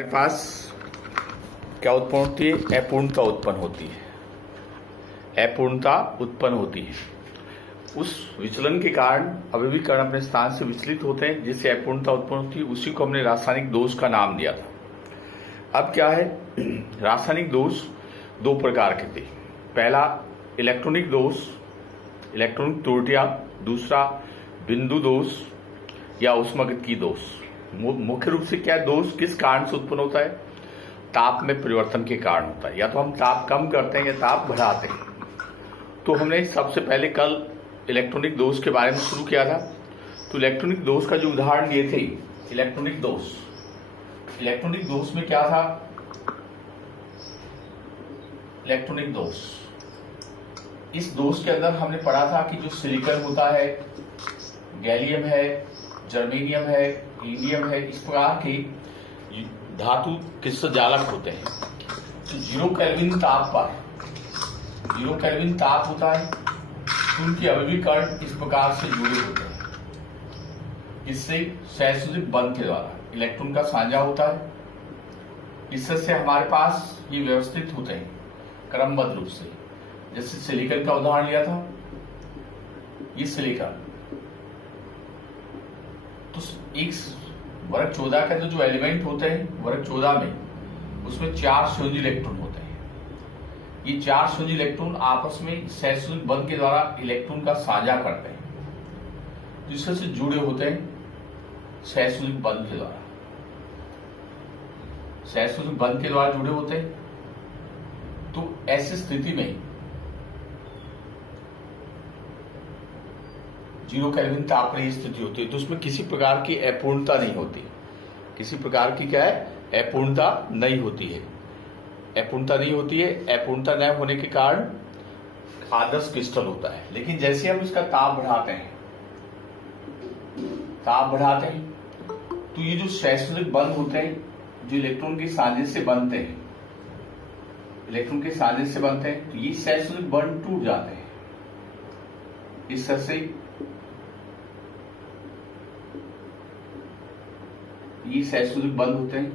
हमारे पास क्या उत्पन्न होती है? अपूर्णता उत्पन्न होती है। अपूर्णता उत्पन्न होती है। उस विचलन के कारण अवयवीकरण अपने स्थान से विचलित होते हैं, जिससे अपूर्णता उत्पन्न होती है। उसी को हमने रासायनिक दोष का नाम दिया था। अब क्या है? रासायनिक दोष दो प्रकार के थे। पहला इलेक्ट्रॉनिक दोष, इलेक्ट्रॉनिक त्रुटियां। दूसरा बिंदु दोष या ऊष्मागतिकी दोष। मुख्य रूप से क्या दोष किस कारण से उत्पन्न होता है? ताप में परिवर्तन के कारण होता है। या तो हम ताप कम करते हैं या ताप बढ़ाते हैं। तो हमने सबसे पहले कल इलेक्ट्रॉनिक दोष के बारे में शुरू किया था। तो इलेक्ट्रॉनिक दोष का जो उदाहरण लिए थे, इलेक्ट्रॉनिक दोष में क्या था? इलेक्ट्रॉनिक दोष, इस दोष के अंदर हमने पढ़ा था कि जो सिलिकॉन होता है, गैलियम है, जर्मेनियम है, इंडियम है, इस प्रकार के धातु क्रिस्टलजालक होते हैं। तो 0 केल्विन ताप होता है, तो उनके अवयवीकरण इस प्रकार से जुड़े होते हैं। इससे सैद्धांतिक बंध के द्वारा इलेक्ट्रॉन का साझा होता है। इससे हमारे पास ये व्यवस्थित होते हैं क्रमबद्ध रूप से। जैसे सिलिकॉन का उदाहरण लिया था, ये सिलिकॉन तो एक वर्ग 14 के अंदर जो एलिमेंट होते हैं, वर्ग 14 में उसमें 4 संयोजी इलेक्ट्रॉन होते हैं। ये 4 संयोजी इलेक्ट्रॉन आपस में सैद्धांतिक बंध के द्वारा इलेक्ट्रॉन का साझा करते हैं, जिससे से जुड़े होते हैं सैद्धांतिक बंध के द्वारा। सैद्धांतिक बंध के द्वारा जुड़े होते हैं। तो ऐसी स्थिति में 0 केल्विन ताप पर स्थिति होती है, तो उसमें किसी प्रकार की अपूर्णता नहीं होती। किसी प्रकार की क्या है? अपूर्णता नहीं होती है। अपूर्णता नहीं होती है। अपूर्णता न होने के कारण आदर्श क्रिस्टल होता है। लेकिन जैसे हम इसका ताप बढ़ाते हैं, तो ये जो सैद्धांतिक बंध होते हैं, जो इलेक्ट्रॉन की साजिश से बनते हैं, तो ये सैद्धांतिक बंध टूट जाते हैं। इस तरह से ये सैद्धांतिक बंध होते हैं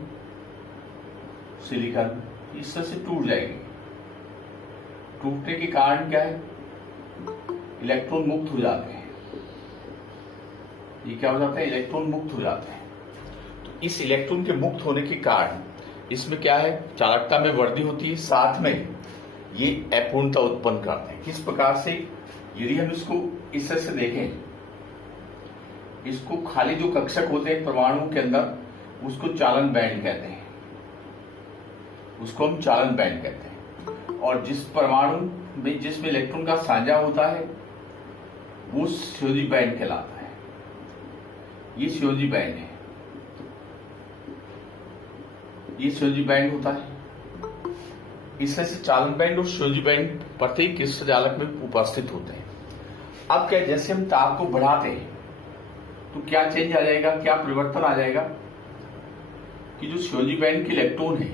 सिलिकॉन, इस तरह से टूट जाएंगे। टूटने के कारण क्या है? इलेक्ट्रॉन मुक्त हो जाते हैं। ये क्या हो जाता है? इलेक्ट्रॉन मुक्त हो जाते हैं। तो इस इलेक्ट्रॉन के मुक्त होने के कारण इसमें क्या है? चालकता में वृद्धि होती है, साथ में ये अपूर्णता उत्पन्न करते हैं। किस प्रकार से? यदि हम इसको इस तरह से देखें, इसको खाली जो कक्षक होते हैं परमाणु के अंदर, उसको चालन बैंड कहते हैं। और जिस परमाणु में जिसमें इलेक्ट्रॉन का साझा होता है, वो संयोजी बैंड कहलाता है। ये संयोजी बैंड है, ये संयोजी बैंड होता है। इस तरह से चालन बैंड और संयोजी बैंड प्रत्येक क्रिस्टलजालक में उपस्थित होते हैं। अब क्या, जैसे हम ताप को बढ़ाते हैं तो क्या चेंज आ जाएगा, क्या परिवर्तन आ जाएगा कि जो संयोजी बैंड के इलेक्ट्रॉन है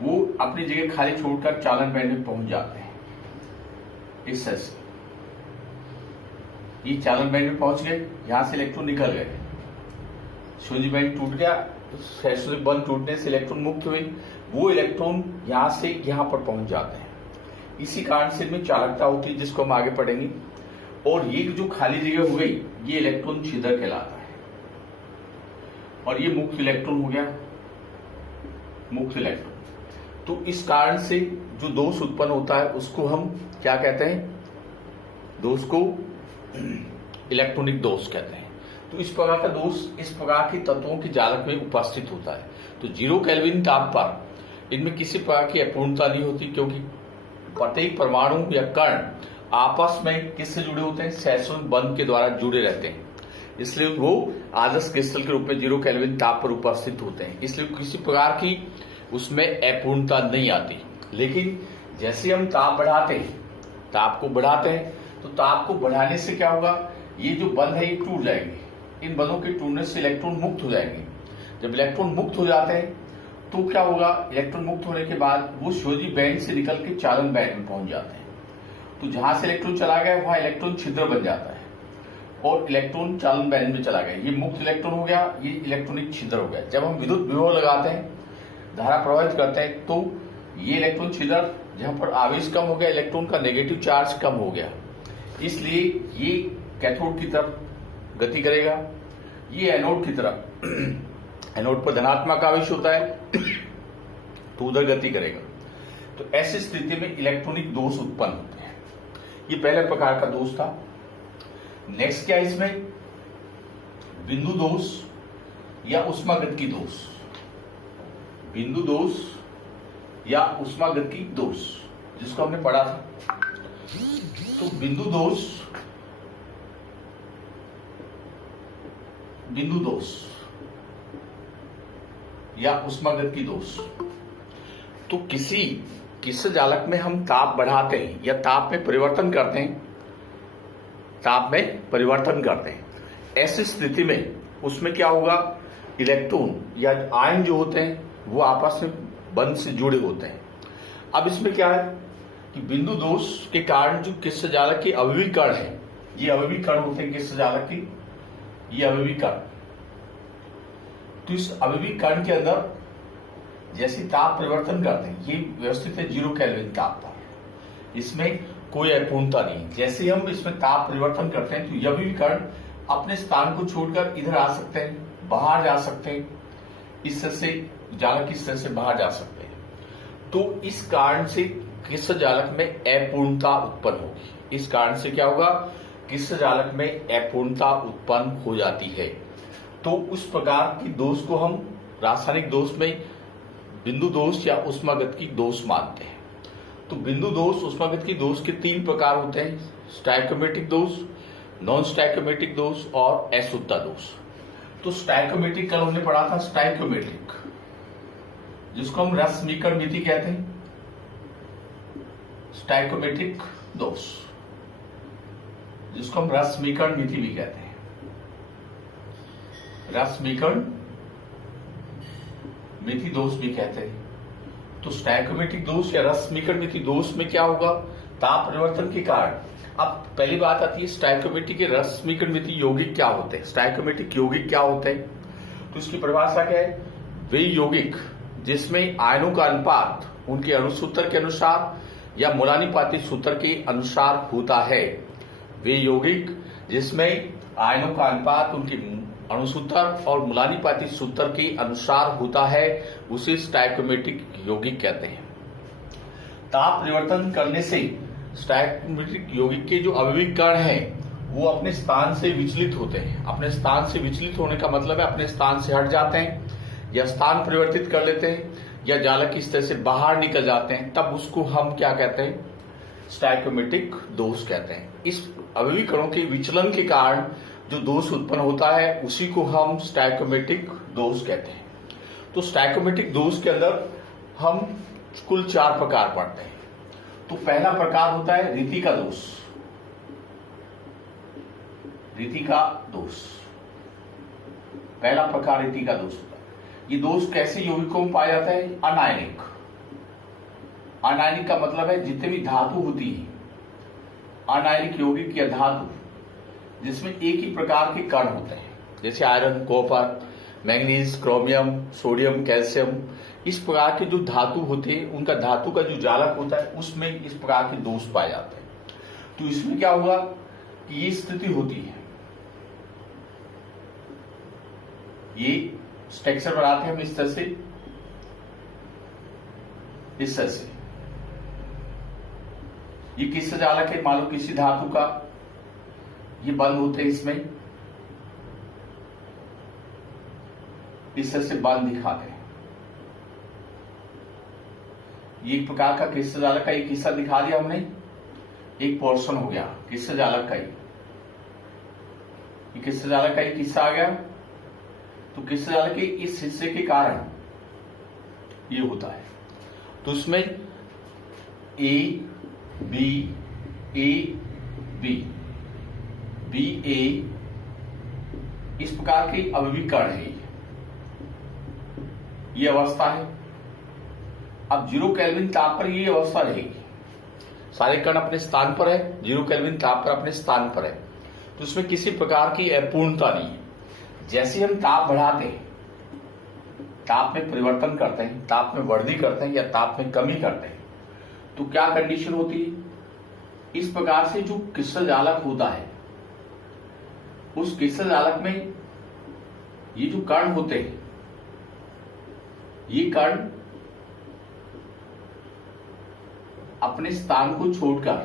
वो अपनी जगह खाली छोड़कर चालन बैंड में पहुंच जाते हैं। इस तरह से ये चालन बैंड में पहुंच गए, यहां से इलेक्ट्रॉन निकल गए, संयोजी बैंड टूट गया, सैद्धांतिक बंध टूटने से इलेक्ट्रॉन मुक्त हुए, वो इलेक्ट्रॉन यहां से यहां पर पहुंच जाते हैं। इसी कारण से इनमें चालकता होती है, जिसको हम आगे पढ़ेंगे। और ये जो खाली जगह हो गई, ये इलेक्ट्रॉन छिद्र कहलाता है। और ये मुक्त इलेक्ट्रॉन हो गया, मुक्त इलेक्ट्रॉन। तो इस कारण से जो दोष उत्पन्न होता है उसको हम क्या कहते हैं? दोष को इलेक्ट्रॉनिक दोष कहते हैं। तो इस प्रकार का दोष इस प्रकार के तत्वों के जालक में उपस्थित होता है। तो 0 केल्विन ताप पर इनमें किसी प्रकार की अपूर्णता नहीं होती, क्योंकि प्रत्येक परमाणु या कण आपस में किससे जुड़े होते हैं? सैद्धांतिक बंध के द्वारा जुड़े रहते हैं। इसलिए वो आदर्श क्रिस्टल के रूप में 0 केल्विन ताप पर उपस्थित होते हैं। इसलिए किसी प्रकार की उसमें अपूर्णता नहीं आती। लेकिन जैसे हम ताप को बढ़ाते हैं, तो ताप को बढ़ाने से क्या होगा? ये जो बंध है ये टूट जाएंगे। इन बंधों के टूटने से इलेक्ट्रॉन मुक्त हो जाएंगे। जब इलेक्ट्रॉन मुक्त हो जाते हैं तो क्या होगा? इलेक्ट्रॉन मुक्त होने के बाद वो संयोजी बैंड से निकल के चालन बैंड में पहुंच जाते हैं। तो जहां से इलेक्ट्रॉन चला गया वहां इलेक्ट्रॉन छिद्र बन जाता है। और इलेक्ट्रॉन चालन बैंड में चला गया। ये मुक्त इलेक्ट्रॉन हो गया, ये इलेक्ट्रॉनिक छिद्र हो गया। जब हम विद्युत विभव लगाते हैं, धारा प्रवाहित करते हैं, तो ये इलेक्ट्रॉन छिद्र जहां पर आवेश कम हो गया, इलेक्ट्रॉन का नेगेटिव चार्ज कम हो गया, इसलिए ये कैथोड की तरफ गति करेगा। ये एनोड की तरफ, एनोड पर धनात्मक आवेश होता है तो उधर गति करेगा। तो ऐसी स्थिति में इलेक्ट्रॉनिक दोष उत्पन्न होते हैं। ये पहले प्रकार का दोष था। नेक्स्ट क्या है इसमें? बिंदु दोष या ऊष्मागतिकी दोष। बिंदु दोष या ऊष्मागतिकी दोष, जिसको हमने पढ़ा था। तो बिंदु दोष या ऊष्मागतिकी दोष, तो किसी जालक में हम ताप बढ़ाते हैं या ताप में परिवर्तन करते हैं, ऐसी स्थिति में उसमें क्या होगा? इलेक्ट्रॉन या आयन जो होते हैं वो आपस में बंध से जुड़े होते हैं। अब इसमें क्या है कि बिंदु दोष के कारण जो किस जालक के अवयवी कण है, ये अवयवी कण होते हैं किस जालक की, ये अवयवी कण। तो इस अवयवी कण के अंदर जैसे ताप परिवर्तन करते हैं, ये व्यवस्थित है 0 केल्विन ताप पर, इसमें कोई अपूर्णता नहीं। जैसे हम इसमें ताप परिवर्तन करते हैं तो ये अवयवी कण अपने स्थान को छोड़कर इधर आ सकते हैं, बाहर जा सकते हैं, इस तरह से जालक इस तरह से बाहर जा सकते हैं। तो इस कारण से किस जालक में अपूर्णता उत्पन्न होगी। इस कारण से क्या होगा? किस जालक में अपूर्णता उत्पन्न हो जाती है। तो उस प्रकार की दोष को हम रासायनिक दोष में बिंदु दोष या ऊष्मागतिकी दोष मानते हैं। तो बिंदु दोष, ऊष्मागतिकी दोष के 3 प्रकार होते हैं: स्टाइकोमेट्रिक दोष, नॉन स्टाइकोमेट्रिक दोष और अशुद्धता दोष। तो स्टाइकोमेट्रिक कल हमने पढ़ा था, स्टाइकोमेट्रिक, जिसको हम रस समीकरण मिति कहते हैं, स्टाइकोमेट्रिक दोष, जिसको हम रस समीकरण मिति भी कहते हैं, रस समीकरण मिति दोष भी कहते हैं। तो स्टाइकोमेट्रिक दोष या रस समीकरण मिति दोष में क्या होगा? ताप परिवर्तन के कारण। अब पहली बात आती है स्टाइकोमेट्रिक के रस समीकरण मिति यौगिक क्या होते हैं, स्टाइकोमेट्रिक यौगिक क्या होते हैं। तो इसकी परिभाषा क्या है? वे यौगिक जिसमें आयनों का अनुपात उनके अणुसूत्र के अनुसार या मूलानुपातिक सूत्र के अनुसार होता है। वे यौगिक जिसमें आयनों का अनुपात उनके अणुसूत्र और मूलानुपातिक सूत्र के अनुसार होता है, उसे स्टाइकोमेट्रिक यौगिक कहते हैं। ताप परिवर्तन करने से स्टाइकोमेट्रिक यौगिक के जो अवयवी कण हैं वो अपने स्थान से विचलित होते हैं। अपने स्थान से विचलित होने का मतलब है अपने स्थान से हट जाते हैं या स्थान परिवर्तित कर लेते हैं या जालक इस तरह से बाहर निकल जाते हैं, तब उसको हम क्या कहते हैं? स्टाइकोमेट्रिक दोष कहते हैं। इस अवयवी कणों के विचलन के कारण जो दोष उत्पन्न होता है उसी को हम स्टाइकोमेट्रिक दोष कहते हैं। तो स्टाइकोमेट्रिक दोष के अंदर हम कुल 4 प्रकार पढ़ते हैं। तो पहला प्रकार होता है रीति का दोष। रीति का दोष, पहला प्रकार रीति का दोष होता है। ये दोष कैसे यौगिकों में पाया जाता है? अनायनिक। अनायनिक का मतलब है जितने भी धातु होती है, अनायनिक यौगिक या धातु जिसमें एक ही प्रकार के कण होते हैं, जैसे iron, copper, manganese, chromium, sodium, calcium, इस प्रकार के जो धातु होते हैं उनका धातु का जो जालक होता है उसमें इस प्रकार के दोष पाए जाते हैं। तो इसमें क्या होगा कि ये स्थिति होती है, ये स्ट्रक्चर बनाते हैं हम इस तरह से, इस तरह से। ये किससे जालक है? मान लो किसी धातु का ये बंद होते हैं, इसमें इस तरह से बंद दिखाते हैं। ये एक प्रकार का किस्सा जालक का एक हिस्सा दिखा दिया हमने, एक पोर्शन हो गया किस्सा जालक का। ये किस्सा जालक का एक हिस्सा आ गया। तो किस्सा जालक के इस हिस्से के कारण ये होता है। तो उसमें A B, A B, B A, इस प्रकार के अवयवी कण है। ये अवस्था है। अब 0 केल्विन ताप पर ये अवस्था रहेगी। सारे कण अपने स्थान पर है, 0 केल्विन ताप पर अपने स्थान पर है। तो इसमें किसी प्रकार की अपूर्णता नहीं है। जैसे हम ताप बढ़ाते हैं, ताप में परिवर्तन करते हैं, ताप में वृद्धि करते हैं या ताप में कमी करते हैं, तो क्या कंडीशन होती है? इस प्रकार से जो क्रिस्टल जालक होता है, उस क्रिस्टल जालक में ये जो कण होते हैं, ये कण अपने स्थान को छोड़कर,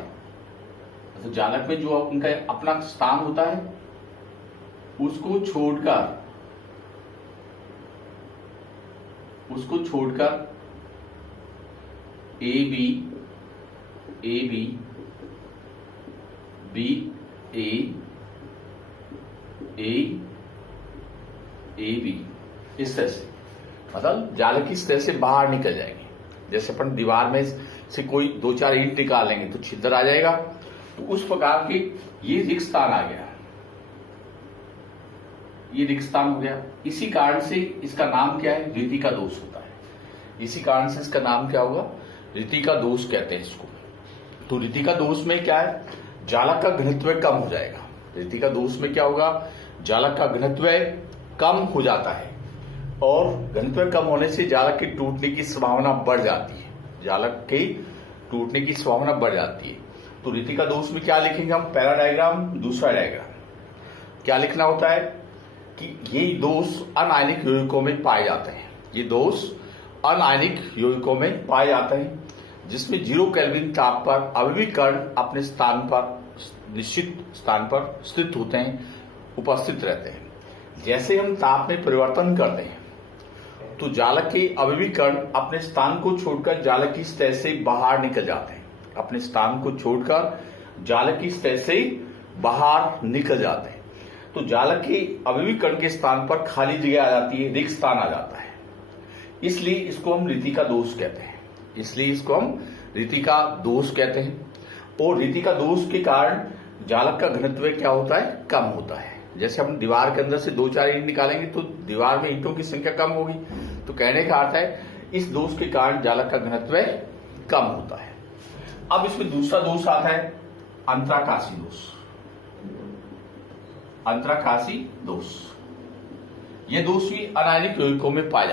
तो जालक में जो उनका अपना स्थान होता है उसको छोड़कर A B B A B इस तरह से, मतलब जालक इस तरह से बाहर निकल जाएंगे। जैसे अपन दीवार में से कोई 2-4 ईंट निकालेंगे तो छिद्र आ जाएगा, तो उस प्रकार के ये रिक्त स्थान आ गया, ये रिक्त स्थान हो गया। इसी कारण से इसका नाम क्या है? रीति का दोष होता है। इसी कारण से इसका नाम क्या होगा? रीति का दोष कहते हैं इसको। तो रीति का दोष में क्या है? जालक का घनत्व कम हो जाएगा। रीति का दोष में क्या होगा? जालक का घनत्व कम हो जाता है, और घनत्व कम होने से जालक के टूटने की संभावना बढ़ जाती है। जालक के टूटने की संभावना बढ़ जाती है। तो रीति का दोष में क्या लिखेंगे हम? पहला डायग्राम, दूसरा डायग्राम। क्या लिखना होता है कि ये दोष अनायनिक यौगिकों में पाए जाते हैं। ये दोष अनायनिक यौगिकों में पाए जाते हैं, जिसमें 0 केल्विन ताप पर अवयवी कण अपने स्थान पर, निश्चित स्थान पर स्थित होते हैं, उपस्थित रहते हैं। जैसे हम ताप में परिवर्तन करते हैं तो जालक के अवयवी कण अपने स्थान को छोड़कर जालक की सतह से बाहर निकल जाते हैं। अपने स्थान को छोड़कर जालक की सतह से बाहर निकल जाते हैं। तो जालक के अवयवी कण के स्थान पर खाली जगह आ जाती है, रिक्त स्थान आ जाता है। इसलिए इसको हम रीति का दोष कहते हैं। और रीति का दोष के कारण जालक का घनत्व क्या होता है? कम होता है। जैसे हम दीवार के अंदर से 2-4 ईंट निकालेंगे तो दीवार में ईंटों की संख्या कम होगी। तो कहने का अर्थ है इस दोष के कारण जालक का घनत्व कम होता है। अब इसमें दूसरा दोष आता है अंतराकाशी दोष। अंतराकाशी दोष, यह दोष भी अनायनिक यौगिकों में पाया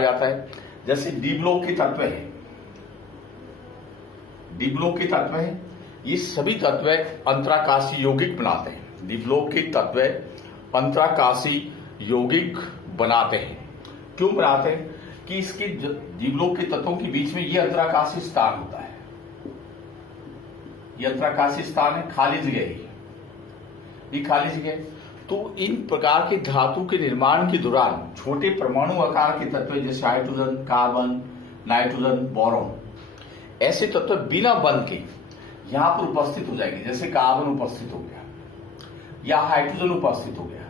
जाता है। जैसे डी ब्लॉक के तत्व है, ये सभी तत्व अंतराकाशी यौगिक बनाते हैं। डी ब्लॉक के तत्व अंतराकाशी यौगिक बनाते हैं। क्यों बनाते हैं? कि इसके डी ब्लॉक के तत्वों के बीच में ये अंतराकाशी स्थान होता है। ये अंतराकाशी स्थान है, खाली जगह है, ये खाली जगह। तो इन प्रकार के धातु के निर्माण के दौरान छोटे परमाणु आकार के तत्व जैसे हाइड्रोजन, कार्बन, नाइट्रोजन, बोरॉन, ऐसे तत्व बिना बंध के यहां पर उपस्थित हो जाएंगे। जैसे कार्बन उपस्थित हो गया, या हाइड्रोजन उपस्थित हो गया,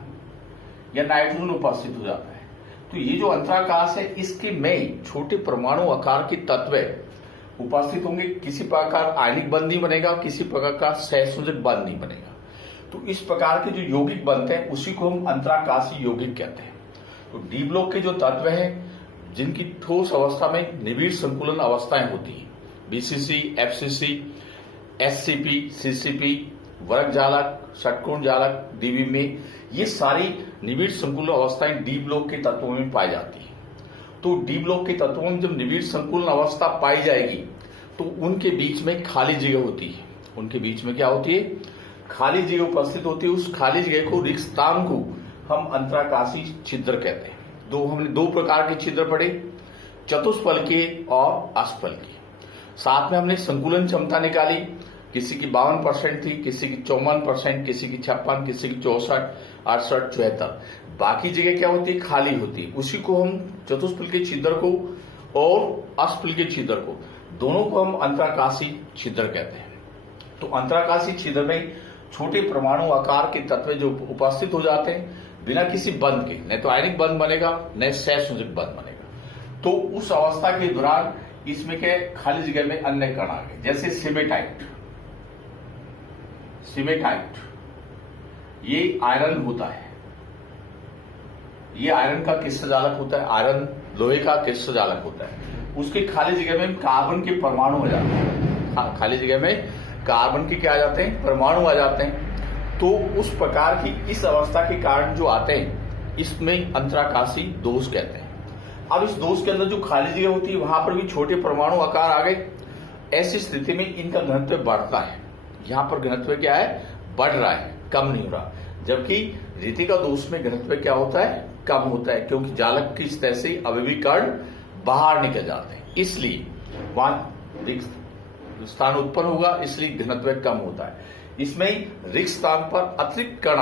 या नाइट्रोजन उपस्थित हो जाता है। तो ये जो अंतराकाश है, इसके में छोटे परमाणु आकार के तत्व उपस्थित होंगे। किसी प्रकार आयनिक बंध नहीं बनेगा, किसी प्रकार का सहसंयोजक बंध नहीं बनेगा। तो इस प्रकार के जो यौगिक बनते हैं उसी को हम अंतराकाशी यौगिक कहते हैं। तो डी ब्लॉक के जो तत्व हैं, जिनकी ठोस अवस्था में निबिड़ संकुलन अवस्थाएं होती हैं, बीसीसी, एफसीसी, एससीपी, सीसीपी, वर्ग जालक, षटकोण जालक, डीबी में, ये सारी निबिड़ संकुलन अवस्थाएं डी ब्लॉक के तत्वों में पाई जाती है। तो डी ब्लॉक के तत्वों में जब निबिड़ संकुलन अवस्था पाई जाएगी तो उनके बीच में खाली जगह होती है। उनके बीच में क्या होती है? खाली जगह उपस्थित होती है। उस खाली जगह को, रिक्त स्थान को हम अंतराकाशी छिद्र कहते हैं। हमने 2 प्रकार के छिद्र पढ़े, चतुष्फलकीय और अष्टफलकीय। साथ में हमने संकुलन क्षमता निकाली, किसी की 52% थी, किसी की 54%, किसी की 56%, किसी की 64, 68, 74। बाकी जगह क्या होती है? खाली होती है। उसी को हम चतुष्फलकीय छिद्र को और अष्टफलकीय छिद्र को, दोनों को हम अंतराकाशी छिद्र कहते हैं। तो अंतराकाशी छिद्र में छोटे परमाणु आकार के तत्व जो उपस्थित हो जाते हैं बिना किसी बंध के, न तो आयनिक बंध बनेगा न सहसंयोजक बंध बनेगा। तो उस अवस्था के दौरान इसमें के खाली जगह में अन्य कण आ गए, जैसे सिमेटाइट। ये आयरन होता है, ये आयरन का क्रिस्टल जालक होता है, आयरन लोहे का क्रिस्टल जालक होता है। उसके खाली जगह में कार्बन के परमाणु हो जाते हैं। खाली जगह में कार्बन के क्या आ जाते हैं, परमाणु आ जाते हैं। तो उस प्रकार की इस अवस्था के कारण जो आते हैं इसमें अंतराकाशी दोष कहते हैं। अब इस दोष के अंदर जो खाली जगह होती है वहां पर भी छोटे परमाणु आकार आ गए। ऐसी स्थिति में इनका घनत्व बढ़ता है। यहाँ पर घनत्व क्या है, बढ़ रहा है, कम नहीं हो रहा। जबकि रीतिका दोष में घनत्व क्या होता है, कम होता है, क्योंकि जालक की सतह से अवयवी कण बाहर निकल जाते हैं, इसलिए वहां रिक्त स्थान उत्पन्न होगा, इसलिए घनत्व कम होता है। इसमें रिक्त स्थान पर अतिरिक्त कण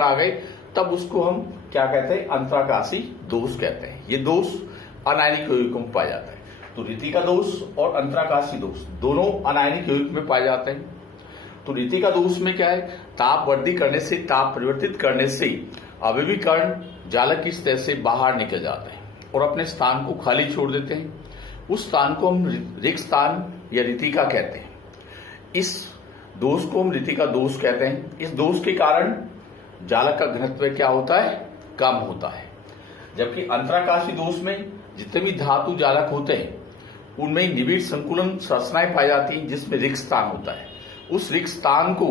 आ गए, तब उसको हम क्या कहते हैं, अंतराकाशी दोष कहते हैं। ये दोष अनायनिक यौगिकों में पाया जाता है। तो रीतिका दोष और अंतराकाशी दोष दोनों अनायनिक यौगिक में पाए जाते हैं। तो रीतिका दोष में क्या है, ताप वृद्धि करने से, ताप परिवर्तित करने से अवयवी कण जालक की सतह से बाहर निकल जाते हैं और अपने स्थान को खाली छोड़ देते हैं। उस स्थान को हम रिक्त स्थान या रीतिका कहते हैं। इस दोष को हम रीतिका दोष कहते हैं। इस दोष के कारण जालक का घनत्व क्या होता है, कम होता है। जबकि अंतराकाशी दोष में जितने भी धातु जालक होते हैं उनमें निबिड़ संकुलन संरचनाएं पाई जाती हैं, जिसमें रिक्त स्थान होता है। उस रिक्त स्थान को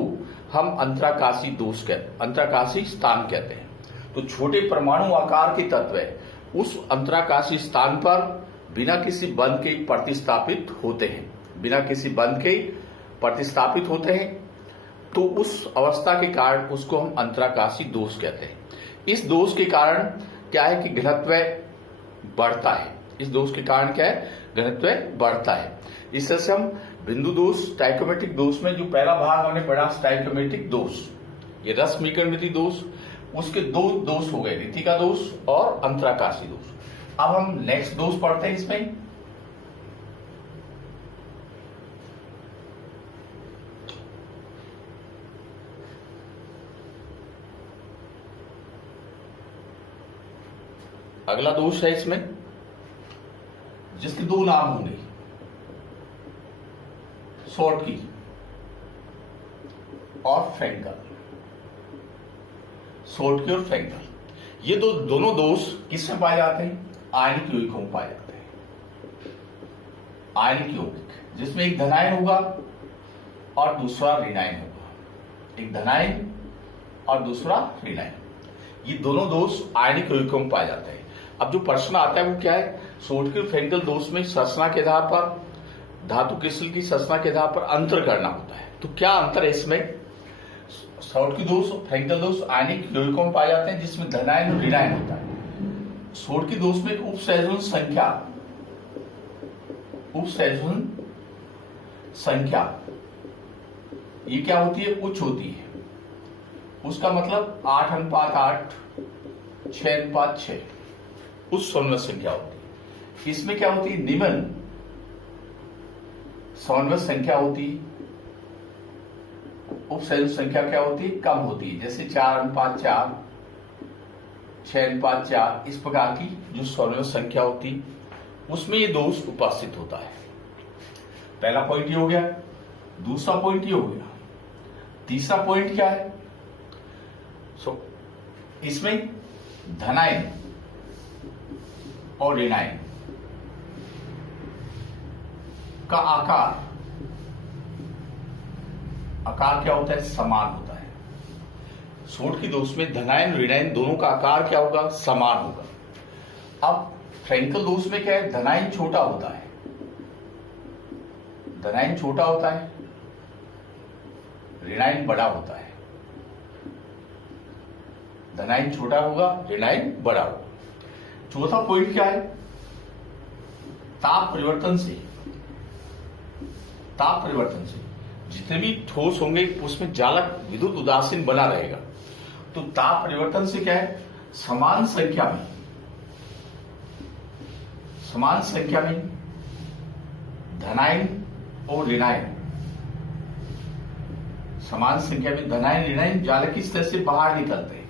हम अंतराकाशी स्थान कहते हैं। तो छोटे परमाणु आकार के तत्व उस अंतराकाशी स्थान पर बिना किसी बंध के प्रतिस्थापित होते हैं। तो उस अवस्था के कारण उसको हम अंतराकाशी दोष कहते हैं। इस दोष के कारण क्या है कि घनत्व बढ़ता है। इस दोष के कारण क्या है, घनत्व बढ़ता है। इस तरह से हम बिंदु दोष, स्टाइकोमेट्रिक दोष में जो पहला भाग हमने पढ़ा स्टाइकोमेट्रिक दोष, ये रस मीकरमिति दोष, उसके दो दोष हो गए, रीतिका दोष और अंतराकाशी दोष। अब हम नेक्स्ट दोष पढ़ते हैं। इसमें अगला दोष है इसमें जिसके दो नाम होंगे, शॉर्टकी और फ्रेंकल। शॉर्टकी और फ्रेंकल ये दोनों दोष किसमें पाए जाते हैं, आयनिक यौगिकों में पाए जाते हैं। आयनिक यौगिक जिसमें एक धनायन होगा और दूसरा ऋणायन होगा, एक धनायन और दूसरा ऋणायन। ये दोनों दोष आयनिक यौगिकों में पाए जाते हैं। अब जो प्रश्न आता है वो क्या है, शॉर्टकी और फ्रेंकल दोष में संरचना के आधार पर, धातु क्रिस्टल की संरचना के आधार पर अंतर करना होता है। तो क्या अंतर है इसमें, शॉर्टकी दोष और फ्रेंकल दोष आयनिक यौगिकों में पाए जाते हैं जिसमें धनायन और ऋणायन होता है। शॉर्टकी दोष में उपसंयोजन संख्या ये क्या होती है, उच्च होती है। उसका मतलब 8:8, 6:6 उच्च समन्वय संख्या होती है। इसमें क्या होती है, निम्न समन्वय संख्या होती है। उपसंयोजन संख्या क्या होती है, कम होती है। जैसे 4:4, 6:4 इस प्रकार की जो समन्वय संख्या होती है उसमें ये दोष उपस्थित होता है। पहला पॉइंट ये हो गया, दूसरा पॉइंट ये हो गया, तीसरा पॉइंट क्या है, इसमें धनायन और ऋणायन का आकार क्या होता है, समान होता है। शॉर्टकी दोष में धनायन ऋणायन दोनों का आकार क्या होगा, समान होगा। अब फ्रेंकल दोष में क्या है, धनायन छोटा होता है, ऋणायन बड़ा होता है। धनायन छोटा होगा, ऋणायन बड़ा होगा। चौथा पॉइंट क्या है, ताप परिवर्तन से जितने भी ठोस होंगे उसमें जालक विद्युत उदासीन बना रहेगा। तो ताप परिवर्तन से क्या है, समान संख्या में धनायन और ऋणायन, समान संख्या में धनायन ऋणायन जालक की सतह से बाहर निकलते हैं,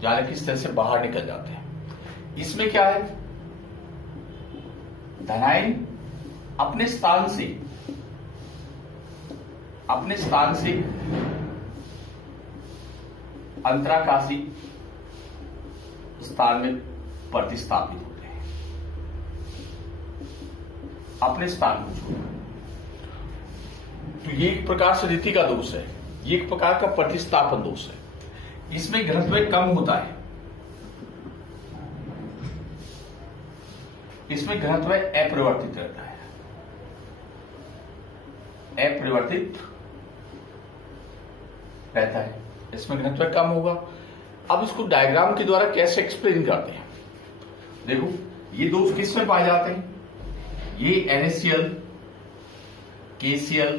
जालक की सतह से बाहर निकल जाते हैं। इसमें क्या है, धनायन अपने स्थान से अंतराकाशी स्थान में प्रतिस्थापित होते हैं। अपने स्थान को छोड़कर। तो ये एक प्रकार से रीति का दोष है, ये एक प्रकार का प्रतिस्थापन दोष है। इसमें घनत्व कम होता है, इसमें घनत्व अपरिवर्तित रहता है, अपरिवर्तित रहता है, इसमें घनत्व कम होगा। अब इसको डायग्राम के द्वारा कैसे एक्सप्लेन करते हैं? देखो, ये दोष किस में पाए जाते हैं? ये NaCl, KCl,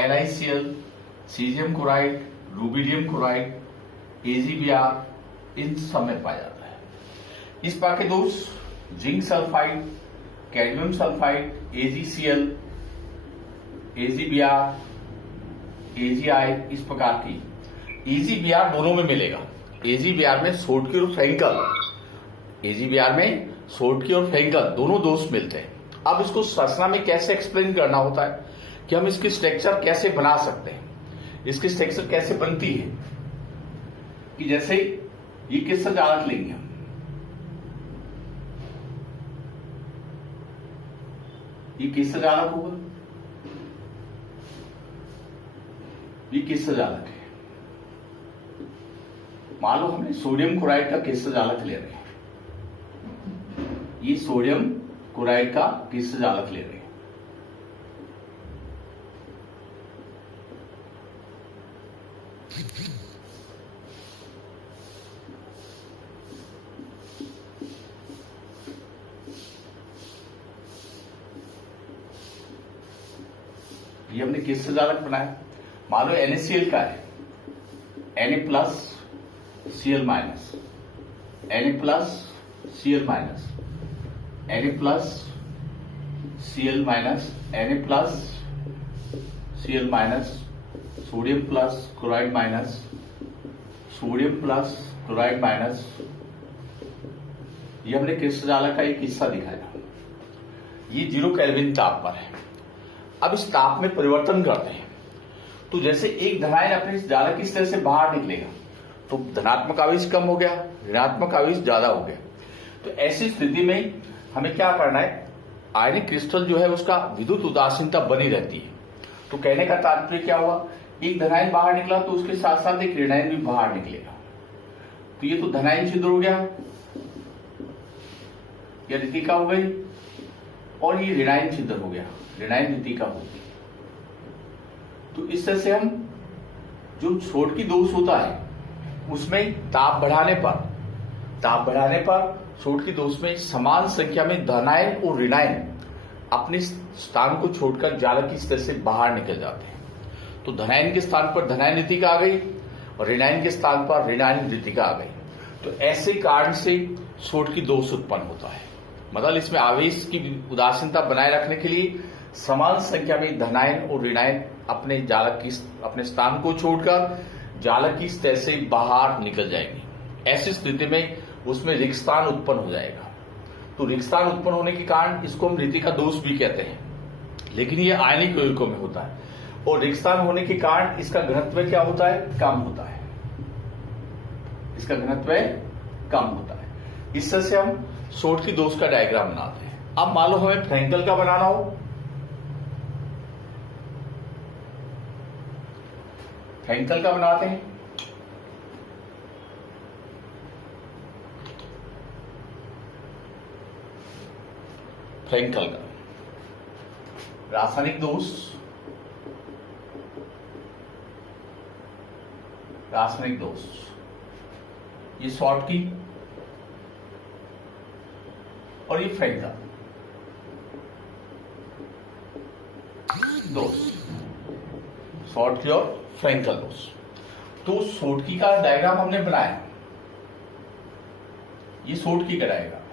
NiCl, caesium chloride, rubidium chloride, AgBr, इन सब में पाया जाता है। इस प्रकार के दोष zinc sulphide, cadmium sulphide, AgCl, AgBr, AgI, इस प्रकार की AgBr दोनों में मिलेगा। AgBr में सोडकी और फ्रेंकल, AgBr में सोडकी और फ्रेंकल दोनों दोष मिलते हैं। अब इसको संरचना में कैसे एक्सप्लेन करना होता है कि हम इसकी स्ट्रक्चर कैसे बना सकते हैं, इसकी स्ट्रक्चर कैसे बनती है, कि जैसे ये किसका जालक लेंगे हम, ये किसका जालक होगा, ये किसका जालक है। मान लो हमने सोडियम क्लोराइड का किसका जालक ले रहे हैं, ये सोडियम क्लोराइड का किसका जालक ले रहे हैं। ये हमने किससे जालक बनाया? मान लो NaCl का है, Na+Cl-, Na+Cl-, Na+Cl-, sodium plus chloride minus, sodium plus chloride minus, ये हमने क्रिस्टल जालक का एक हिस्सा दिखाया। ये 0 केल्विन ताप पर है। अब इस ताप में परिवर्तन करते हैं, तो जैसे एक धनायन अपने इस जालक की तरह से बाहर निकलेगा तो धनात्मक आवेश कम हो गया, ऋणात्मक आवेश ज्यादा हो गया। तो ऐसी स्थिति में हमें क्या करना है, आयनिक क्रिस्टल जो है उसका विद्युत उदासीनता बनी रहती है। तो कहने का तात्पर्य क्या हुआ, एक धनायन बाहर निकला तो उसके साथ साथ एक ऋणायन भी बाहर निकलेगा। तो ये तो धनायन छिद्र हो गया, या ऋतिका हो गई, और ये ऋणायन छिद्र हो गया, ऋणायन ऋतिका होगी। तो इस तरह से हम जो छोटकी दोष होता है उसमें ताप बढ़ाने पर छोटकी दोष में समान संख्या में धनायन और ऋणायन अपने स्थान को छोड़कर जालक की स्थिति से बाहर निकल जाते हैं। तो धनायन के स्थान पर धनायन ऋतिका आ गई और ऋणायन के स्थान पर ऋणायन ऋतिका आ गई। तो ऐसे कारण से छोटकी दोष उत्पन्न होता है। मतलब इसमें आवेश की उदासीनता बनाए रखने के लिए समान संख्या में धनायन और ऋणायन अपने जालक की अपने स्थान को छोड़कर जालक की स्थिति से बाहर निकल जाएंगे। ऐसी स्थिति में उसमें रिक्तस्थान उत्पन्न हो जाएगा। तो रिक्तस्थान उत्पन्न होने के कारण इसको हम ऋतिका दोष भी कहते हैं, लेकिन ये आयनिक यौगिकों में होता है। और रिक्तस्थान होने के कारण इसका घनत्व क्या होता है, कम होता है, इसका घनत्व कम होता है। इस तरह से हम छोटकी दोष का डायग्राम बनाते हैं। अब मान लो हमें फ्रेंकल का बनाना हो, फ्रेंकल का बनाते हैं। फ्रेंकल का रासायनिक दोष, रासायनिक दोष, ये शॉर्टकी और ये फ्रेंकल दोष, शॉर्टकी और फ्रेंकल दोष। तो शॉर्टकी का डायग्राम हमने बनाया, ये शॉर्टकी का डायग्राम है।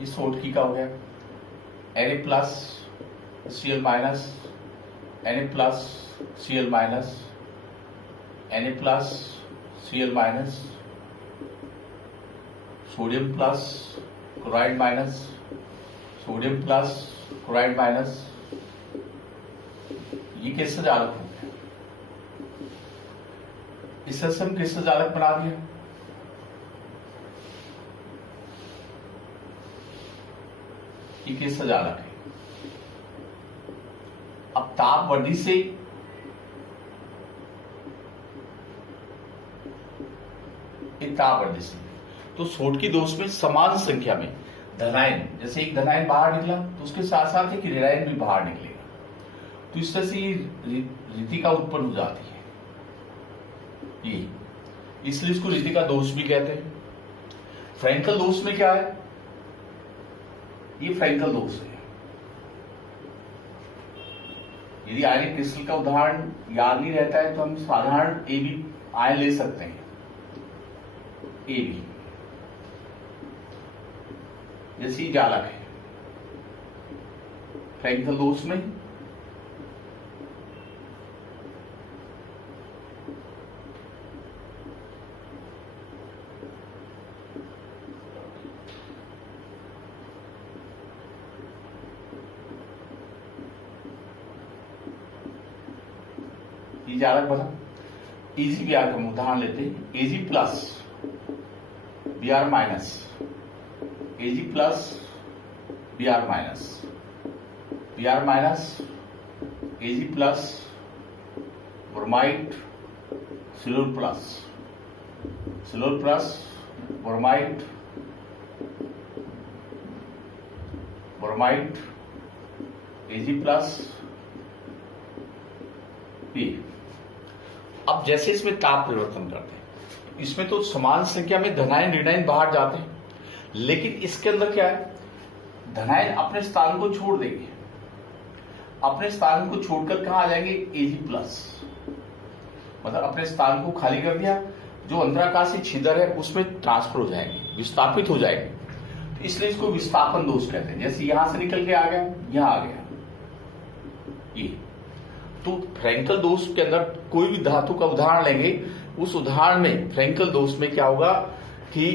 ये शॉर्टकी का हो गया, Na+Cl-, Na+Cl-, Na+Cl-, sodium plus chloride minus, sodium plus chloride minus, ये किससे जालक हो गया, इससे हम क्रिस्टल जालक बना दिया। ये क्रिस्टल जालक है। अब ताप वृद्धि से ताप वृद्धि से तो सोटकी दोष में समान संख्या में धनायन, जैसे एक धनायन बाहर निकला तो उसके साथ साथ एक ऋणायन भी बाहर निकलेगा, तो इस तरह से रीतिका उत्पन्न हो जाती है। ये इसलिए इसको रीतिका दोष भी कहते हैं। फ्रैंकल दोष में क्या है? ये फ्रैंकल दोष है। यदि आयनिक क्रिस्टल का उदाहरण याद नहीं रहता है तो हम साधारण एबी आयन ले सकते हैं। एबी जैसी जालक है फ्रैंकल दोष में। ये जालक बना। इजी बी आर का उदाहरण लेते हैं। AG plus B R minus, AG plus B R minus, B R minus AG plus bromide silver plus, silver plus bromide, bromide AG plus B. अब जैसे इसमें ताप परिवर्तन करते हैं, इसमें तो समान संख्या में धनायन ऋणायन बाहर जाते हैं, लेकिन इसके अंदर क्या है? धनायन अपने स्थान को छोड़ देंगे। अपने स्थान को छोड़कर कहां आ जाएंगे? एजी प्लस, मतलब अपने स्थान को खाली कर दिया, जो अंतराकाशी छिद्र है उसमें ट्रांसफर हो जाएंगे, विस्थापित हो जाएंगे, तो इसलिए इसको विस्थापन दोष कहते हैं। जैसे यहां से निकल के आ गया, यहां आ गया ये। तो फ्रैंकल दोष के अंदर कोई भी धातु का उदाहरण लेंगे, उस उदाहरण में फ्रैंकल दोष में क्या होगा कि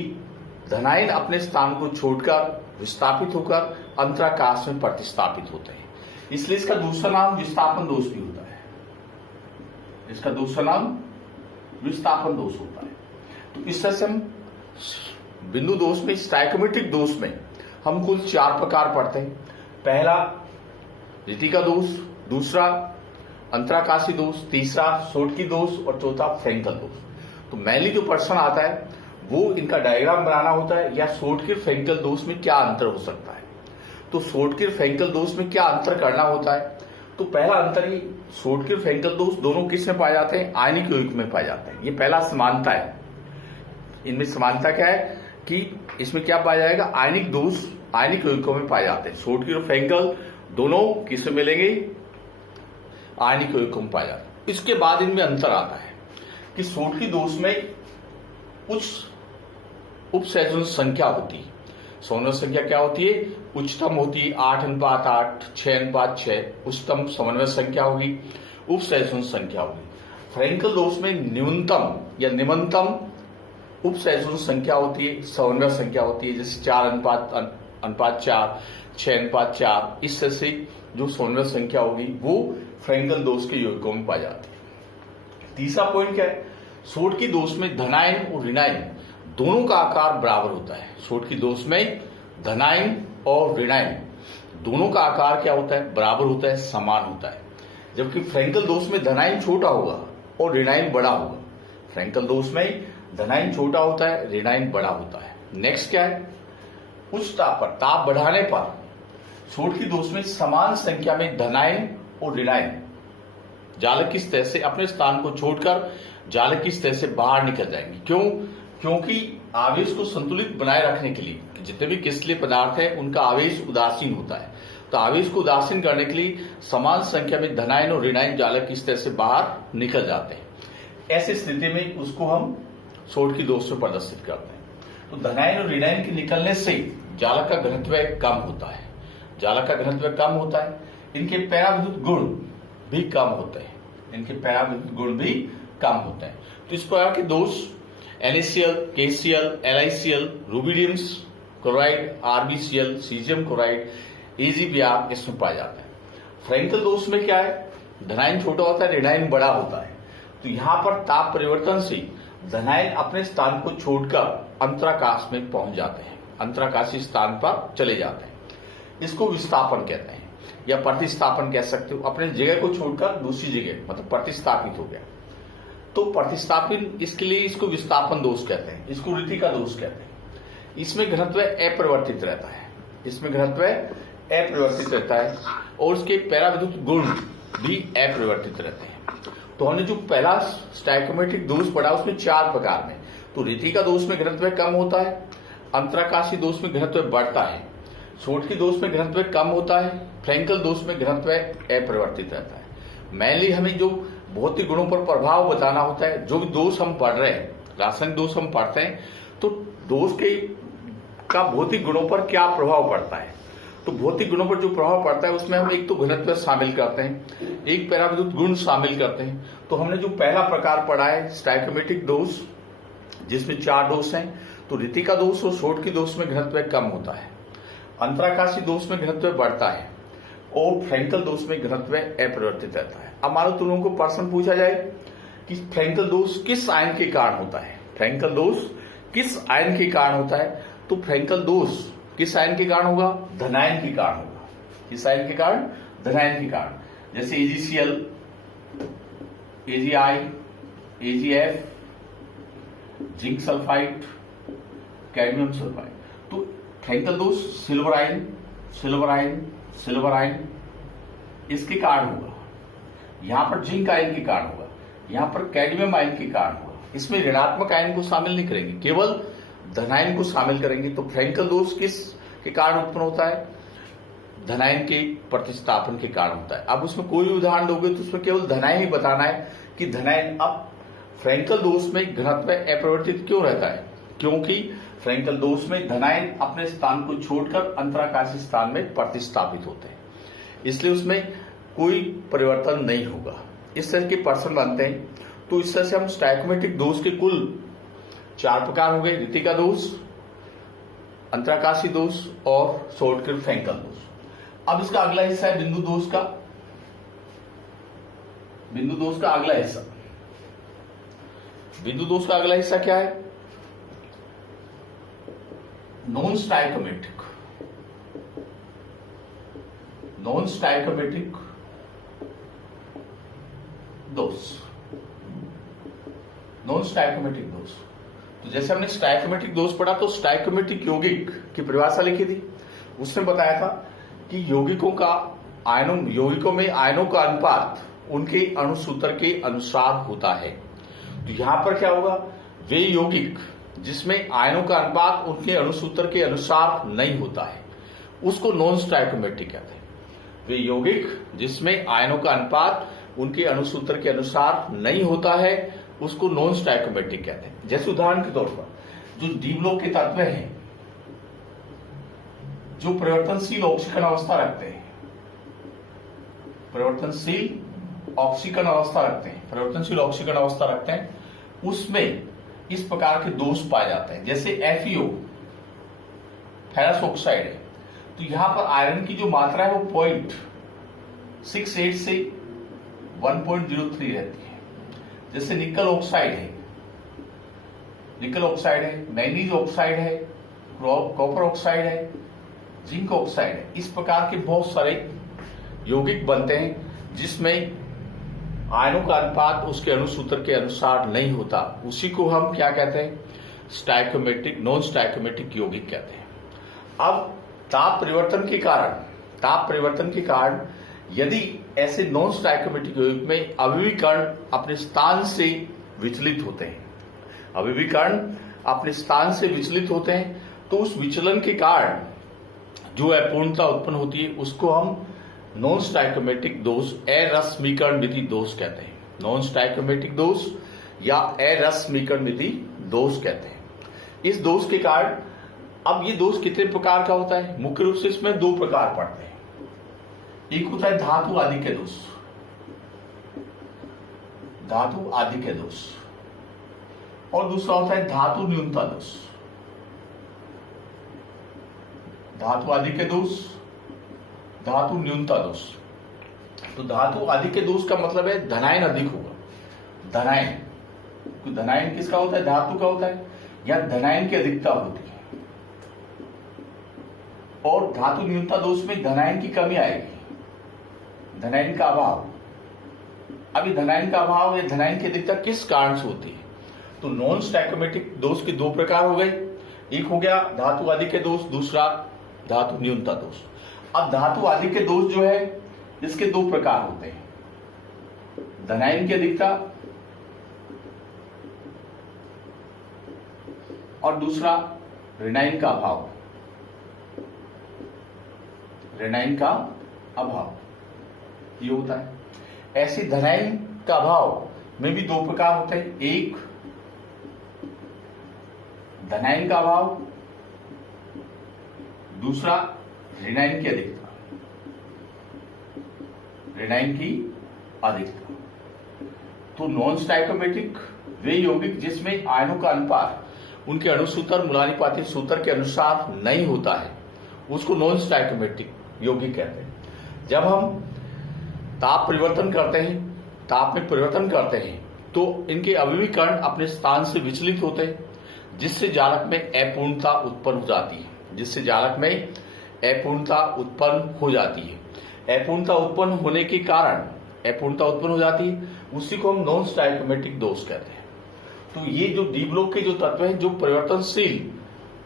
धनायन अपने स्थान को छोड़कर विस्थापित होकर अंतराकाश में प्रतिस्थापित होते हैं, इसलिए इसका दूसरा नाम विस्थापन दोष भी होता है। इसका दूसरा नाम विस्थापन दोष होता है। तो इस तरह से हम बिंदु दोष में, स्टाइकोमेट्रिक दोष में हम कुल 4 प्रकार पढ़ते हैं। पहला रीतिका दोष, दूसरा अंतराकाशी दोष, तीसरा सोटकी दोष और चौथा फ्रैंकल दोष। तो मेनली जो प्रश्न आता है वो इनका डायग्राम बनाना होता है, या सोटकी फ्रैंकल दोष में क्या अंतर हो सकता है। तो सोटकी फ्रैंकल दोष में क्या अंतर करना होता है? तो पहला अंतर ही, सोटकी फ्रैंकल दोष दोनों किस में पाए जाते हैं? आयनिक यौगिक में पाए जाते हैं। ये पहला समानता है। इनमें समानता क्या है कि इसमें क्या पाया जाएगा? आयनिक दोष आयनिक यौगिकों में पाए जाते हैं। सोटकी और फ्रैंकल दोनों किसमें मिलेंगे? आयनिक यौगिकों में पाए जाते हैं। इसके बाद इनमें अंतर आता है कि सोटकी दोष में उच्च उपसंयोजन संख्या होती है। समन्वय संख्या क्या होती है? उच्चतम होती है 8:8, 6:6 उच्चतम समन्वय संख्या होगी, उपसंयोजन संख्या होगी। फ्रैंकल दोष में न्यूनतम या निम्नतम उपसंयोजन संख्या होती है, समन्वय संख्या होती है, जैसे 4:4, 6:4। इस तरह से जो समन्वय संख्या होगी वो फ्रैंकल दोष के यौगिकों में पाई जाती है। तीसरा पॉइंट क्या है? सोटकी दोष में धनायन और ऋणायन दोनों का आकार बराबर होता है। सोटकी दोष में धनायन और ऋणायन दोनों का आकार क्या होता है? बराबर होता है, समान होता है। जबकि फ्रैंकल दोष में धनायन छोटा होगा और ऋणायन बड़ा होगा। फ्रैंकल दोष में धनायन छोटा होता है, ऋणायन बड़ा होता है। नेक्स्ट क्या है? उच्च ताप पर, ताप बढ़ाने पर सोटकी दोष में समान संख्या में धनायन और ऋणायन जालक की सतह से अपने स्थान को छोड़कर जालक की सतह से बाहर निकल जाएंगे। क्यों? क्योंकि आवेश को संतुलित बनाए रखने के लिए जितने भी क्रिस्टलीय पदार्थ है उनका आवेश उदासीन होता है। तो आवेश को उदासीन करने के लिए समान संख्या में धनायन और ऋणायन जालक की सतह से बाहर निकल जाते हैं। ऐसी स्थिति में उसको हम सोटकी दोष में प्रदर्शित करते हैं। तो धनायन और ऋणायन के निकलने से जालक का घनत्व कम होता है। जालक का घनत्व कम होता है। इनके पराविद्युत गुण भी कम होते हैं। इनके पराविद्युत गुण भी कम होते हैं। तो इस प्रकार के दोष NaCl, KCl, LiCl, rubidium chloride, RbCl, caesium chloride, AgBr इसमें पाए जाते हैं। फ्रैंकल दोष में क्या है? धनायन छोटा होता है, ऋणायन बड़ा होता है। तो यहां पर ताप परिवर्तन से धनायन अपने स्थान को छोड़कर अंतराकाश में पहुंच जाते हैं, अंतराकाशीय स्थान पर चले जाते हैं। इसको विस्थापन कहते हैं या प्रतिस्थापन कह सकते हो। अपने जगह को छोड़कर दूसरी जगह मतलब प्रतिस्थापित हो गया, तो प्रतिस्थापित, इसके लिए इसको विस्थापन दोष कहते हैं, इसको रीति का दोष कहते हैं। इसमें घनत्व अपरिवर्तित रहता है, इसमें घनत्व अपरिवर्तित रहता है और उसके पैराविद्युत गुण भी अपरिवर्तित रहते हैं। तो हमने जो पहला स्टोइकोमेट्रिक दोष पढ़ा उसमें 4 प्रकार में, तो रीति का दोष में घनत्व कम होता है, अंतराकाशीय दोष में घनत्व बढ़ता है, छोटकी दोष में घनत्व कम होता है, फ्रैंकल दोष में घनत्व अपरिवर्तित रहता है। मेनली हमें जो भौतिक गुणों पर प्रभाव बताना होता है, जो भी दोष हम पढ़ रहे हैं, रासायनिक दोष हम पढ़ते हैं, तो दोष के का भौतिक गुणों पर क्या प्रभाव पड़ता है। तो भौतिक गुणों पर जो प्रभाव पड़ता है उसमें हम एक तो घनत्व शामिल करते हैं, एक पैराविद्युत गुण शामिल करते हैं। तो हमने जो पहला प्रकार पढ़ा है स्टोइकोमेट्रिक दोष, जिसमें 4 दोष हैं, तो रीति का दोष और छोटकी दोष में घनत्व कम होता है, अंतराकाशीय दोष में घनत्व बढ़ता है और फ्रैंकल दोष में घनत्व अपरिवर्तित रहता है। अब मानो तुम लोगों को प्रश्न पूछा जाए कि फ्रैंकल दोष किस आयन के कारण होता है, फ्रैंकल दोष किस आयन के कारण होता है, तो फ्रैंकल दोष किस आयन के कारण होगा, धनायन के कारण होगा। किस आयन के कारण, धनायन के कारण। जैसे AgCl, AgI, AgF, zinc sulphide, cadmium sulphide. तो फ्रैंकल दोष silver ion, silver ion, silver ion इसके कारण होगा, यहां पर जिंक आयन के कारण होगा, यहां पर कैडमियम आयन के कारण होगा। इसमें ऋणात्मक आयन को शामिल नहीं करेंगे, केवल धनायन को शामिल करेंगे। तो फ्रैंकल दोष किस के कारण उत्पन्न होता है, धनायन के प्रतिस्थापन के कारण होता है। अब उसमें कोई उदाहरण दोगे तो उसमें केवल धनायन ही बताना है कि धनायन। अब फ्रैंकल दोष में घनत्व अपरिवर्तित क्यों रहता है, क्योंकि फ्रैंकल दोष में धनायन अपने स्थान को छोड़कर अंतराकाशीय स्थान में प्रतिस्थापित होते हैं, इसलिए उसमें कोई परिवर्तन नहीं होगा। इस तरह के प्रश्न बनते हैं। तो इस तरह से हम स्टोइकोमेट्रिक दोष के कुल 4 प्रकार हो गए, रीति का दोष, अंतराकाशीय दोष और शॉर्टकट फ्रैंकल दोष। अब इसका अगला हिस्सा है बिंदु दोष का। बिंदु दोष का अगला हिस्सा, बिंदु दोष का अगला हिस्सा क्या है, नॉन स्टोइकोमेट्रिक, नॉन स्टोइकोमेट्रिक दोष, नॉन स्टोइकोमेट्रिक दोष। तो जैसे हमने स्टोइकोमेट्रिक दोष पढ़ा तो स्टोइकोमेट्रिक यौगिक की परिभाषा लिखी थी, उसने बताया था कि यौगिकों का आयनों, यौगिकों में आयनों का अनुपात उनके अणुसूत्र के अनुसार होता है। तो यहां पर क्या होगा, वे यौगिक जिसमें आयनों का अनुपात उनके अणुसूत्र के अनुसार नहीं होता है उसको नॉन स्टोइकोमेट्रिक कहते हैं। वे यौगिक जिसमें आयनों का अनुपात उनके अणुसूत्र के अनुसार नहीं होता है उसको नॉन स्टोइकोमेट्रिक कहते हैं। जैसे उदाहरण के तौर पर जो डी ब्लॉक के तत्व हैं जो परिवर्तनशील ऑक्सीकरण अवस्था रखते हैं, परिवर्तनशील ऑक्सीकरण अवस्था रखते हैं, परिवर्तनशील ऑक्सीकरण अवस्था रखते हैं, उसमें इस प्रकार के दोष पाए जाते हैं। जैसे FeO फेरस ऑक्साइड है, तो यहां पर आयरन की जो मात्रा है वो 0.68 से 1.03 रहती है। जैसे निकल ऑक्साइड है, निकल ऑक्साइड है, मैग्नीज ऑक्साइड है, कॉपर ऑक्साइड है, जिंक ऑक्साइड है। इस प्रकार के बहुत सारे यौगिक बनते हैं जिसमें आयनों का अनुपात उसके अणुसूत्र के अनुसार नहीं होता, उसी को हम क्या कहते हैं, स्टोइकोमेट्रिक, नॉन स्टोइकोमेट्रिक यौगिक कहते हैं। अब ताप परिवर्तन के कारण, ताप परिवर्तन के कारण यदि ऐसे नॉन स्टोइकोमेट्रिक यौगिक में अभिविकर्ण अपने स्थान से विचलित होते हैं, अभिविकर्ण अपने स्थान से विचलित होते हैं, तो उस विचलन के कारण जो अपूर्णता उत्पन्न होती है उसको हम नॉन स्टोइकोमेट्रिक दोष, अरश्मीकरण विधि दोष कहते हैं। नॉन स्टोइकोमेट्रिक दोष या अरश्मीकरण विधि दोष कहते हैं। इस दोष के कारण, अब ये दोष कितने प्रकार का होता है, मुख्य रूप से इसमें 2 प्रकार पड़ते हैं। एक होता है धातु आदि के दोष, धातु आदि के दोष, और दूसरा होता है धातु न्यूनता दोष। धातु आदि के दोष, धातु न्यूनता दोष। तो धातु आदि के दोष का मतलब है धनायन अधिक होगा, धनायन। धनायन किसका होता है? धातु का होता है। या धनायन की अधिकता होती है और धातु न्यूनता दोष में धनायन की कमी आएगी, धनायन का अभाव। अभी धनायन का अभाव या धनायन की अधिकता किस कारण से होती है? तो नॉन स्टैइकोमेट्रिक दोष के दो प्रकार हो गए, एक हो गया धातु आदि के दोष, दूसरा धातु न्यूनता दोष। अब धातु आदि के दोष जो है इसके दो प्रकार होते हैं, धनायन की अधिकता और दूसरा ऋणायन का अभाव। ऋणायन का अभाव ये होता है। ऐसे धनायन का अभाव में भी दो प्रकार होते हैं, एक धनायन का अभाव, दूसरा ऋणायन की अधिकता। ऋणायन की अधिकता तो नॉन स्टैइकोमेट्रिक वे यौगिक जिसमें आयनों का अनुपात उनके अणुसूत्र मूलानुपाती सूत्र के अनुसार नहीं होता है उसको नॉन स्टैइकोमेट्रिक यौगिक कहते हैं। जब हम ताप परिवर्तन करते हैं, ताप में परिवर्तन करते हैं तो इनके अवयवी कण अपने स्थान से विचलित होते हैं जिससे जालक में अपूर्णता उत्पन्न हो जाती है, जिससे जालक में अपूर्णता उत्पन्न हो जाती है। अपूर्णता उत्पन्न होने के कारण अपूर्णता उत्पन्न हो जाती है, उसी को हम नॉन स्टैइकोमेट्रिक दोष कहते हैं। तो ये जो डी ब्लॉक के जो तत्व हैं जो परिवर्तनशील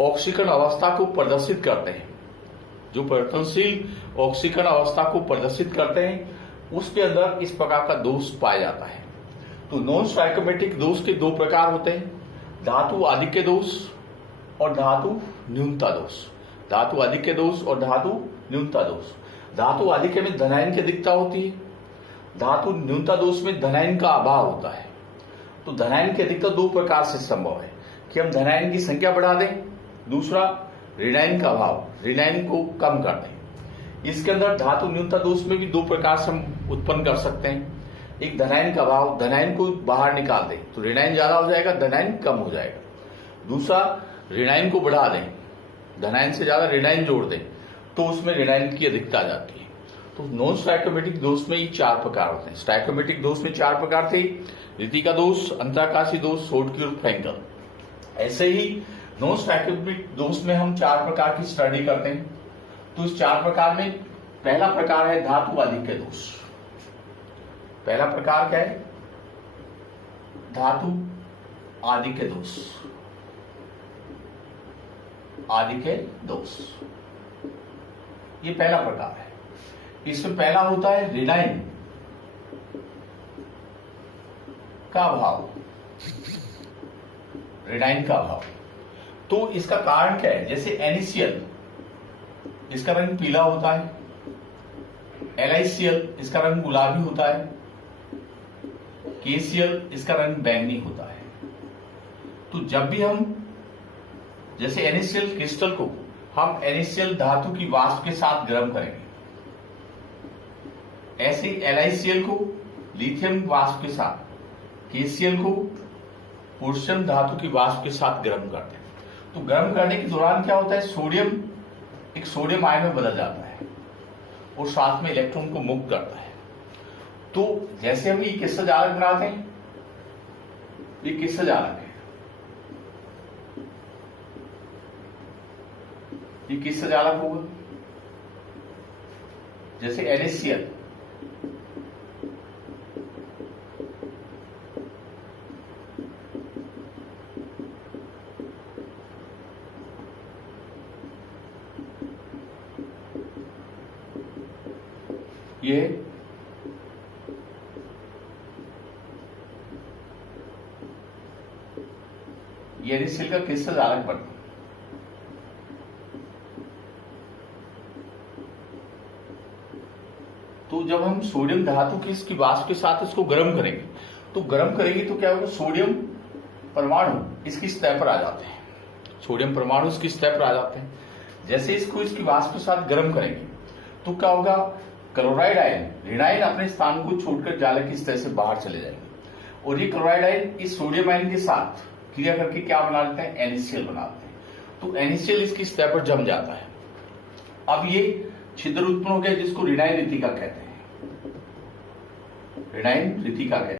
ऑक्सीकरण अवस्था को प्रदर्शित करते हैं, जो परिवर्तनशील ऑक्सीकरण अवस्था को प्रदर्शित करते हैं उसके अंदर इस प्रकार का दोष पाया जाता है। तो नॉन स्टैइकोमेट्रिक दोष के दो प्रकार होते हैं, धातु आधिक्य दोष और धातु न्यूनता दोष। धातु आधिक्य दोष और धातु न्यूनता दोष। धातु आधिक्य में धनायन की अधिकता होती है, धातु न्यूनता दोष में धनायन का अभाव होता है। तो धनायन की अधिकता दो प्रकार से संभव है कि हम धनायन की संख्या बढ़ा दें, दूसरा ऋणायन का अभाव, ऋणायन को कम कर दें। इसके अंदर धातु न्यूनता दोष में भी दो प्रकार से हम उत्पन्न कर सकते हैं, एक धनायन का अभाव, धनायन को बाहर निकाल दें तो ऋणायन ज्यादा हो जाएगा, धनायन कम हो जाएगा। दूसरा ऋणायन को बढ़ा दें, धनायन से ज्यादा ऋणायन जोड़ दें तो उसमें ऋणायन की अधिकता आ जाती है। तो नॉन स्टैइकोमेट्रिक दोष में ये चार प्रकार होते हैं। स्टैइकोमेट्रिक दोष में चार प्रकार थे, रीति का दोष, अंतराकाशी दोष, शॉर्टकी और फ्रैंकल। ऐसे ही नॉन स्टैइकोमेट्रिक दोष में हम चार प्रकार की स्टडी करते हैं। तो इस चार प्रकार में पहला प्रकार है धातु आधिक्य दोष। पहला प्रकार क्या है? धातु आधिक्य दोष। आधिक्य दोष ये पहला प्रकार है। इसमें पहला होता है ऋणायन का अभाव, ऋणायन का अभाव। तो इसका कारण क्या है? जैसे NaCl इसका रंग पीला होता है, LiCl इसका रंग गुलाबी होता है, KCl इसका रंग बैंगनी होता है। तो जब भी हम जैसे NaCl क्रिस्टल को हम NaCl धातु की वाष्प के साथ गर्म करेंगे, ऐसे LiCl को लिथियम वाष्प के साथ, KCl को पोटेशियम धातु की वाष्प के साथ गर्म करते हैं। तो गर्म करने के दौरान क्या होता है? सोडियम एक सोडियम आयन में बदल जाता है और साथ में इलेक्ट्रॉन को मुक्त करता है। तो जैसे हम ये किसका जालक बनाते हैं, ये किसका जालक है? ये किसका जालक होगा? जैसे NaCl ये NaCl का किसका जालक बनता है? तो जब हम सोडियम धातु की इसकी वाष्प के साथ इसको गर्म करेंगे तो क्या होगा? सोडियम परमाणु इसकी सतह पर आ जाते हैं, सोडियम परमाणु इसकी सतह पर आ जाते हैं। जैसे इसको इसकी वाष्प के साथ गर्म करेंगे तो क्या होगा? क्लोराइड आयन, ऋणायन अपने स्थान को छोड़कर जालक की सतह से बाहर चले जाएंगे और ये क्लोराइड आयन इस सोडियम आयन के साथ क्रिया करके क्या बना लेते हैं? NaCl बनाते हैं। तो NaCl इसकी सतह पर जम जाता है। अब ये छिद्र उत्पन्न हो गया जिसको ऋणायन रीतिका कहते हैं, ऋणायन रीतिका कहते हैं।